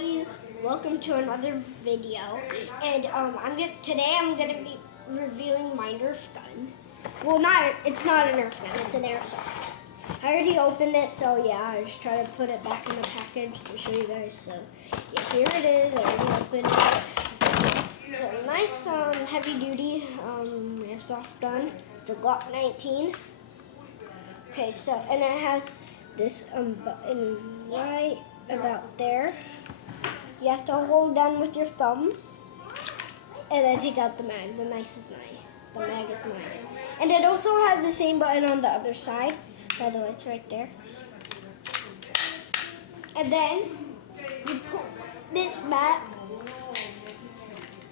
guys, welcome to another video. And today I'm gonna be reviewing my Nerf gun. Well, it's not a Nerf gun, it's an airsoft. I already opened it, so yeah, I just try to put it back in the package to show you guys. So yeah, here it is. I already opened it. It's a nice heavy duty airsoft gun. It's a Glock 19. Okay, so and it has this button right about there. You have to hold down with your thumb and then take out the mag. The mag is nice. And it also has the same button on the other side. By the way, it's right there. And then you pull this back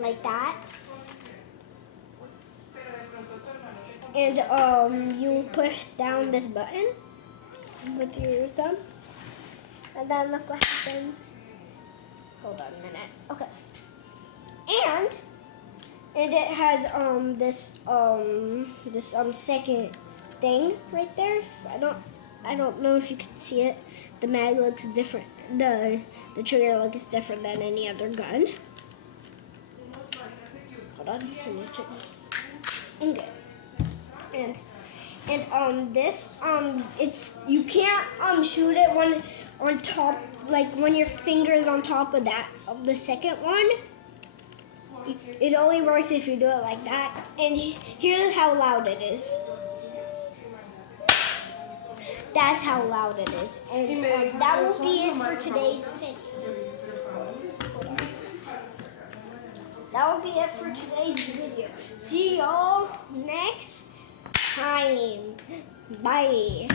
like that. And you push down this button with your thumb. And then look what happens. Hold on a minute. Okay. And it has this second thing right there. I don't know if you can see it. The mag looks different. The trigger looks different than any other gun. Hold on. Okay. And this you can't shoot it when on top, like when your finger is on top of the second one. It only works if you do it like that. And here's how loud it is. That's how loud it is. And that will be it for today's video. That will be it for today's video. See y'all next time. Bye.